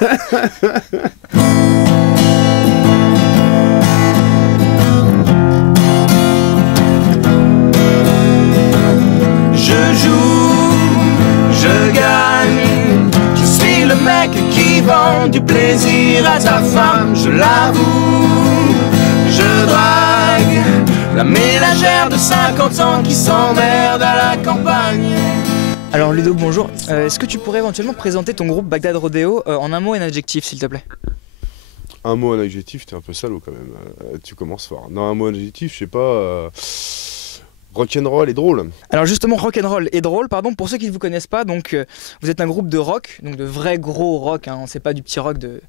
Je joue, je gagne, je suis le mec qui vend du plaisir à sa femme, je l'avoue. Je drague la ménagère de 50 ans qui s'emmerde à la campagne. Alors Ludo, bonjour. Est-ce que tu pourrais éventuellement présenter ton groupe Bagdad Rodeo en un mot et un adjectif, s'il te plaît? Un mot, un adjectif, t'es un peu salaud quand même. Tu commences fort. Non, un mot, un adjectif, je sais pas. Rock'n'roll et drôle. Alors justement, rock'n'roll et drôle, pardon, pour ceux qui ne vous connaissent pas, donc vous êtes un groupe de rock, donc de vrai gros rock, hein, c'est pas du petit rock de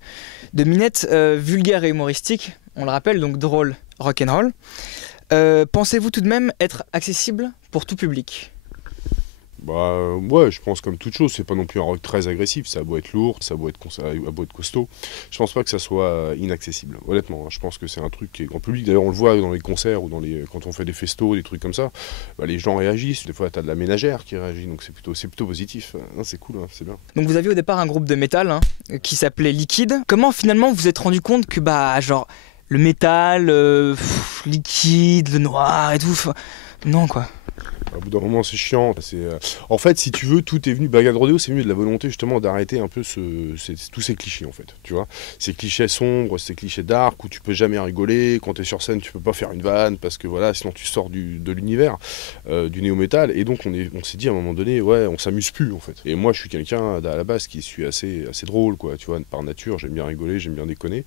minette, vulgaire et humoristique, on le rappelle, donc drôle, rock'n'roll. Pensez-vous tout de même être accessible pour tout public? Bah ouais, je pense comme toute chose, c'est pas non plus un rock très agressif, ça a beau être lourd, ça a beau être costaud, je pense pas que ça soit inaccessible, honnêtement, hein. Je pense que c'est un truc qui est grand public, d'ailleurs on le voit dans les concerts ou quand on fait des festos, des trucs comme ça, bah, les gens réagissent, des fois t'as de la ménagère qui réagit, donc c'est plutôt positif, c'est cool, hein, c'est bien. Donc vous aviez au départ un groupe de métal hein, qui s'appelait Liquide, comment finalement vous vous êtes rendu compte que bah genre le métal, liquide, le noir et tout, non quoi. Au bout d'un moment, c'est chiant. En fait, si tu veux, tout est venu. Bagdad Rodeo, c'est venu de la volonté justement d'arrêter un peu tous ces clichés en fait. Tu vois, ces clichés sombres, ces clichés dark où tu peux jamais rigoler. Quand tu es sur scène, tu peux pas faire une vanne parce que voilà, sinon tu sors de l'univers du néo-métal. Et donc on s'est dit à un moment donné, ouais, on s'amuse plus en fait. Et moi, je suis quelqu'un à la base qui suis assez drôle, quoi. Tu vois, par nature, j'aime bien rigoler, j'aime bien déconner.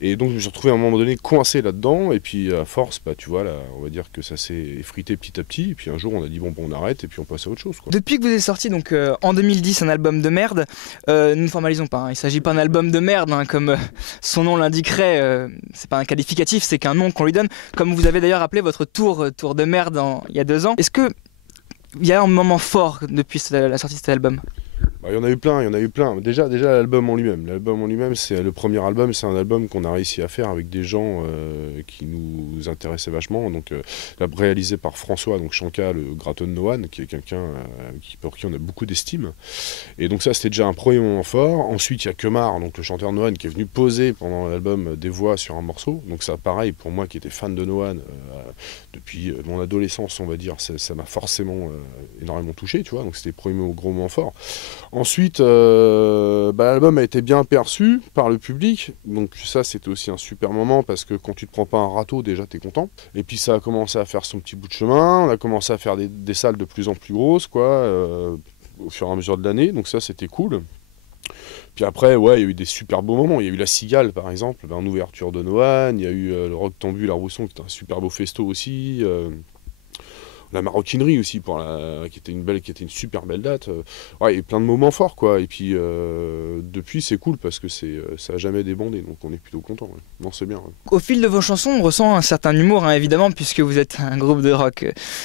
Et donc je me suis retrouvé à un moment donné coincé là-dedans. Et puis à force, bah tu vois, là, on va dire que ça s'est effrité petit à petit. Et puis un jour, on a dit bon, on arrête et puis on passe à autre chose, quoi. Depuis que vous avez sorti donc en 2010 un album de merde, ne formalisons pas, hein, il ne s'agit pas d'un album de merde hein, comme son nom l'indiquerait, c'est pas un qualificatif, c'est qu'un nom qu'on lui donne, comme vous avez d'ailleurs appelé votre tour de merde il y a 2 ans. Est-ce qu'il y a un moment fort depuis la sortie de cet album? Bah, il y en a eu plein. Déjà l'album en lui-même, c'est le premier album, c'est un album qu'on a réussi à faire avec des gens qui nous intéressaient vachement. Donc réalisé par François, donc Chanka, le gratteux de Noan, qui est quelqu'un pour qui on a beaucoup d'estime. Et donc ça, c'était déjà un premier moment fort. Ensuite, il y a Kemar, donc le chanteur de Noan, qui est venu poser pendant l'album des voix sur un morceau. Donc ça, pareil, pour moi qui étais fan de Noan depuis mon adolescence, on va dire, ça m'a forcément énormément touché, tu vois. Donc c'était le premier gros moment fort. Ensuite, l'album a été bien perçu par le public, donc ça c'était aussi un super moment parce que quand tu te prends pas un râteau, déjà t'es content. Et puis ça a commencé à faire son petit bout de chemin, on a commencé à faire des salles de plus en plus grosses, quoi, au fur et à mesure de l'année, donc ça c'était cool. Puis après, ouais, il y a eu des super beaux moments. Il y a eu La Cigale, par exemple, en ouverture de Noan. Il y a eu le Rock Tambu, La Rousson, qui était un super beau festo aussi. La Maroquinerie aussi, qui était une super belle date. Ouais, il y a eu plein de moments forts, quoi. Et puis, depuis, c'est cool parce que ça n'a jamais débandé. Donc, on est plutôt content. Ouais. Non, c'est bien. Ouais. Au fil de vos chansons, on ressent un certain humour, hein, évidemment, puisque vous êtes un groupe de rock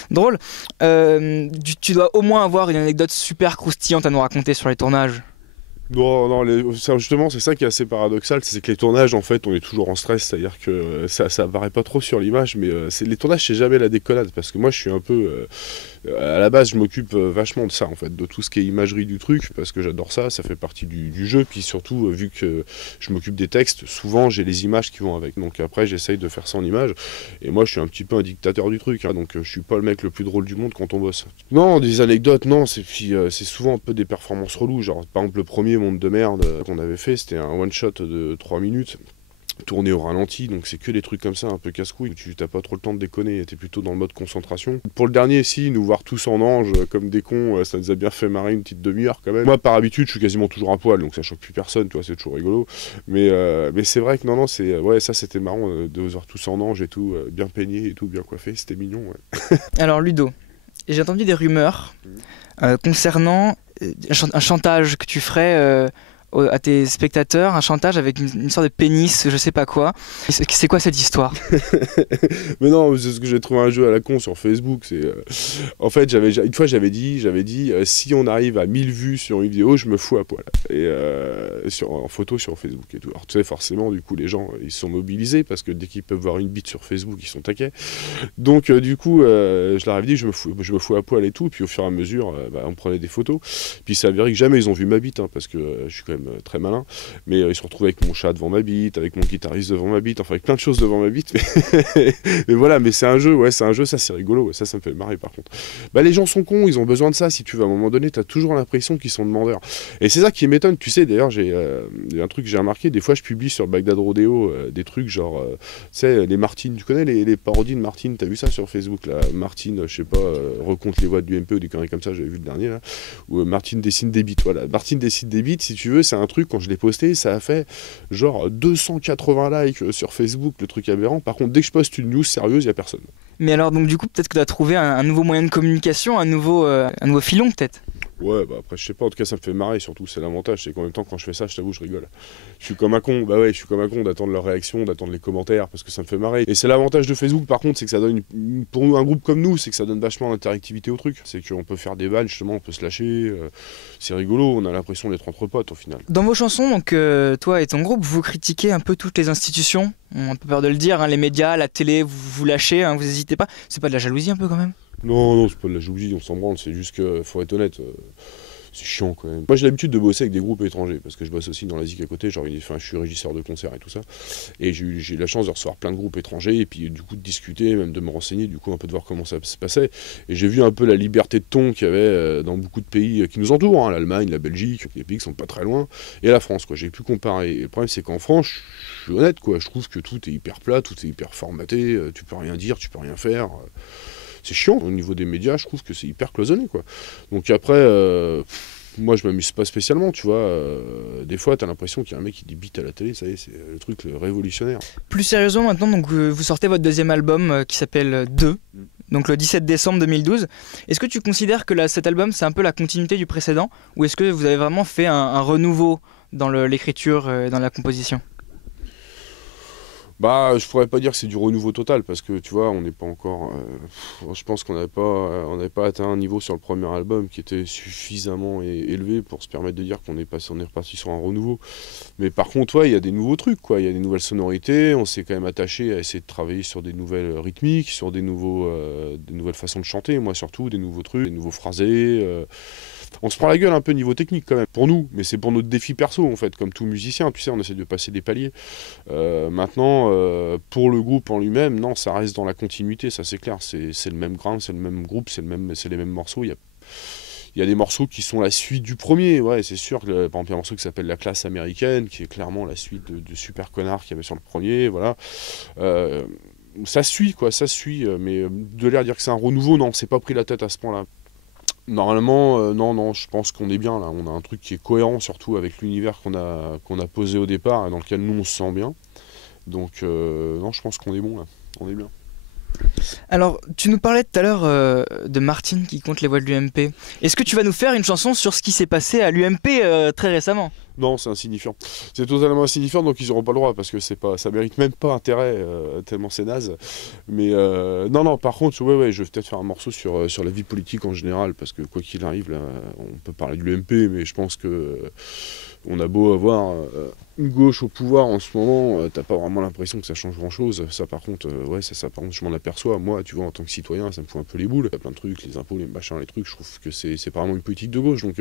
drôle. Tu dois au moins avoir une anecdote super croustillante à nous raconter sur les tournages. Non, justement, c'est ça qui est assez paradoxal, c'est que les tournages, en fait, on est toujours en stress, c'est-à-dire que ça apparaît pas trop sur l'image, mais les tournages, c'est jamais la déconnade, parce que moi, je suis un peu... à la base, je m'occupe vachement de ça, en fait, de tout ce qui est imagerie du truc, parce que j'adore ça, ça fait partie du jeu, puis surtout, vu que je m'occupe des textes, souvent, j'ai les images qui vont avec, donc après, j'essaye de faire ça en images, et moi, je suis un petit peu un dictateur du truc, hein, donc je suis pas le mec le plus drôle du monde quand on bosse. Non, des anecdotes, non, c'est souvent un peu des performances reloues, genre, par exemple, le premier Monde de merde qu'on avait fait, c'était un one shot de 3 minutes tourné au ralenti, donc c'est que des trucs comme ça un peu casse-couille, tu n'as pas trop le temps de déconner, t'es plutôt dans le mode concentration. Pour le dernier, si, nous voir tous en ange comme des cons, ça nous a bien fait marrer une petite demi-heure quand même. Moi par habitude je suis quasiment toujours à poil, donc ça choque plus personne, tu vois, c'est toujours rigolo, mais c'est vrai que non, ouais, ça c'était marrant de vous voir tous en ange et tout, bien peigné et tout, bien coiffé, c'était mignon, ouais. Alors Ludo, j'ai entendu des rumeurs concernant un chantage que tu ferais à tes spectateurs, un chantage avec une sorte de pénis, je sais pas quoi. C'est quoi cette histoire? Mais non, c'est ce que j'ai trouvé un jeu à la con sur Facebook. En fait, une fois j'avais dit si on arrive à 1000 vues sur une vidéo, je me fous à poil. Et en photo sur Facebook et tout. Alors tu sais, forcément, du coup, les gens ils sont mobilisés parce que dès qu'ils peuvent voir une bite sur Facebook, ils sont taquets. Donc du coup, je leur avais dit je me fous à poil et tout. Puis au fur et à mesure, on prenait des photos. Puis ça s'est avéré que jamais ils ont vu ma bite, hein, parce que je suis quand même même très malin. Mais ils se retrouvaient avec mon chat devant ma bite, avec mon guitariste devant ma bite, enfin avec plein de choses devant ma bite. Mais voilà, mais c'est un jeu, ouais, c'est un jeu, ça c'est rigolo, ouais, ça me fait marrer par contre. Bah les gens sont cons, ils ont besoin de ça, si tu veux, à un moment donné, t'as toujours l'impression qu'ils sont demandeurs. Et c'est ça qui m'étonne, tu sais, d'ailleurs, j'ai un truc que j'ai remarqué, des fois je publie sur Bagdad Rodeo des trucs genre, tu sais, les Martine, tu connais les parodies de Martine, t'as vu ça sur Facebook, là, Martine, je sais pas, reconte les voix de l'UMP ou des conneries comme ça, j'avais vu le dernier, là, où Martine dessine des beats, voilà. Martine dessine des beats, si tu veux, c'est un truc, quand je l'ai posté, ça a fait genre 280 likes sur Facebook, le truc aberrant. Par contre, dès que je poste une news sérieuse, il n'y a personne. Mais alors, donc du coup, peut-être que tu as trouvé un nouveau moyen de communication, un nouveau filon peut-être. Ouais, bah après, je sais pas, en tout cas, ça me fait marrer, surtout, c'est l'avantage, c'est qu'en même temps, quand je fais ça, je t'avoue, je rigole. Je suis comme un con, bah ouais, je suis comme un con d'attendre leur réaction, d'attendre les commentaires, parce que ça me fait marrer. Et c'est l'avantage de Facebook, par contre, c'est que ça donne, pour nous, un groupe comme nous, c'est que ça donne vachement d'interactivité au truc. C'est qu'on peut faire des vannes, justement, on peut se lâcher, c'est rigolo, on a l'impression d'être entre potes, au final. Dans vos chansons, donc, toi et ton groupe, vous critiquez un peu toutes les institutions, on a un peu peur de le dire, hein, les médias, la télé, vous lâchez, hein, vous n'hésitez pas. C'est pas de la jalousie un peu quand même? Non, c'est pas de la jalousie, on s'en branle, c'est juste que, faut être honnête, c'est chiant quand même. Moi j'ai l'habitude de bosser avec des groupes étrangers, parce que je bosse aussi dans la zik à côté, genre, je suis régisseur de concert et tout ça, et j'ai eu la chance de recevoir plein de groupes étrangers, et puis du coup de discuter, même de me renseigner, du coup un peu de voir comment ça se passait, et j'ai vu un peu la liberté de ton qu'il y avait dans beaucoup de pays qui nous entourent, hein, l'Allemagne, la Belgique, les pays qui sont pas très loin, et la France, quoi, j'ai pu comparer. Et le problème c'est qu'en France, je suis honnête, quoi, je trouve que tout est hyper plat, tout est hyper formaté, tu peux rien dire, tu peux rien faire. C'est chiant, au niveau des médias, je trouve que c'est hyper cloisonné, quoi. Donc après, moi je m'amuse pas spécialement, tu vois. Des fois, t'as l'impression qu'il y a un mec qui dit bite à la télé, ça y est, c'est le truc révolutionnaire. Plus sérieusement maintenant, donc, vous sortez votre deuxième album qui s'appelle 2, donc le 17 décembre 2012. Est-ce que tu considères que cet album, c'est un peu la continuité du précédent, ou est-ce que vous avez vraiment fait un renouveau dans l'écriture et dans la composition? Bah, je pourrais pas dire que c'est du renouveau total, parce que tu vois, on n'est pas encore. Je pense qu'on n'avait pas atteint un niveau sur le premier album qui était suffisamment élevé pour se permettre de dire qu'on est reparti sur un renouveau. Mais par contre, ouais, il y a des nouveaux trucs, quoi. Il y a des nouvelles sonorités. On s'est quand même attaché à essayer de travailler sur des nouvelles rythmiques, sur des nouvelles façons de chanter, moi surtout, des nouveaux trucs, des nouveaux phrasés. On se prend la gueule un peu niveau technique quand même, pour nous, mais c'est pour notre défi perso en fait, comme tout musicien, tu sais, on essaie de passer des paliers. Maintenant, pour le groupe en lui-même, non, ça reste dans la continuité, ça c'est clair, c'est le même grain, c'est le même groupe, c'est les mêmes morceaux, il y a des morceaux qui sont la suite du premier, ouais, c'est sûr, par exemple, il y a un morceau qui s'appelle La Classe Américaine, qui est clairement la suite de Super Connard qu'il y avait sur le premier, voilà. Ça suit, quoi, ça suit, mais de l'air dire que c'est un renouveau, non, c'est pas pris la tête à ce point-là. Normalement, non, je pense qu'on est bien là. On a un truc qui est cohérent, surtout avec l'univers qu'on a posé au départ et dans lequel nous on se sent bien. Donc, non, je pense qu'on est bon là. On est bien. Alors, tu nous parlais tout à l'heure de Martine qui compte les voix de l'UMP. Est-ce que tu vas nous faire une chanson sur ce qui s'est passé à l'UMP très récemment? Non, c'est insignifiant. C'est totalement insignifiant, donc ils n'auront pas le droit, parce que ça mérite même pas intérêt, tellement c'est naze. Mais non, par contre, ouais, je vais peut-être faire un morceau sur la vie politique en général, parce que quoi qu'il arrive, là, on peut parler de l'UMP, mais je pense que on a beau avoir une gauche au pouvoir en ce moment, t'as pas vraiment l'impression que ça change grand-chose. Ça, par contre, ça, par contre, je m'en aperçois. Moi, tu vois, en tant que citoyen, ça me fout un peu les boules. Il y a plein de trucs, les impôts, les machins, les trucs, je trouve que c'est pas vraiment une politique de gauche. Donc,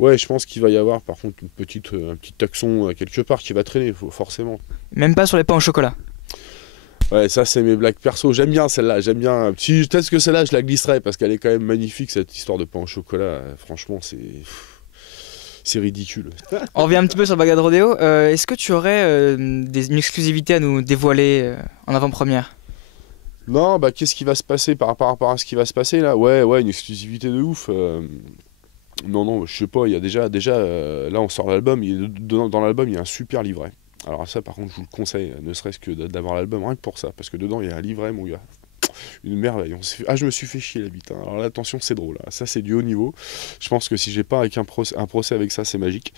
ouais, je pense qu'il va y avoir, par contre, un petit taxon quelque part qui va traîner, forcément. Même pas sur les pains au chocolat? Ouais, ça c'est mes blagues perso, j'aime bien celle-là, j'aime bien. Peut-être que celle-là je la glisserai parce qu'elle est quand même magnifique, cette histoire de pain au chocolat. Franchement, c'est ridicule. On revient un petit peu sur Bagdad Rodeo. Est-ce que tu aurais une exclusivité à nous dévoiler en avant-première? Non, bah qu'est-ce qui va se passer par rapport à ce qui va se passer là? Ouais, une exclusivité de ouf. Non, je sais pas, il y a déjà là on sort l'album, dans l'album il y a un super livret. Alors ça par contre je vous le conseille, ne serait-ce que d'avoir l'album, rien que pour ça, parce que dedans il y a un livret mon gars. Une merveille. Je me suis fait chier la bite. Hein. Alors là, attention, c'est drôle. Hein. Ça, c'est du haut niveau. Je pense que si j'ai pas avec un procès avec ça, c'est magique.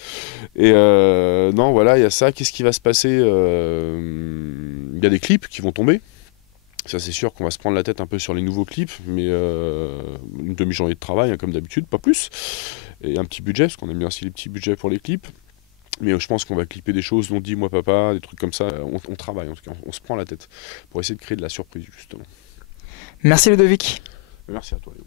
Et non, voilà, il y a ça. Qu'est-ce qui va se passer? Il y a des clips qui vont tomber. Ça, c'est sûr qu'on va se prendre la tête un peu sur les nouveaux clips, mais une demi-journée de travail, hein, comme d'habitude, pas plus. Et un petit budget, parce qu'on aime bien aussi les petits budgets pour les clips. Mais je pense qu'on va clipper des choses dont dit moi papa, des trucs comme ça. On travaille, en tout cas, on se prend la tête pour essayer de créer de la surprise, justement. Merci Ludovic. Merci à toi, Léo.